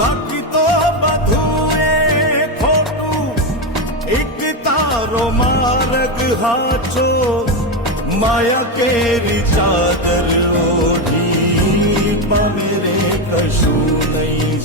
બાકી તો બધું એ ખોટું, એક તારો માર્ગ હાચો, માયા કેરી ચાદર ઓઢી પામે રે કશું નહીં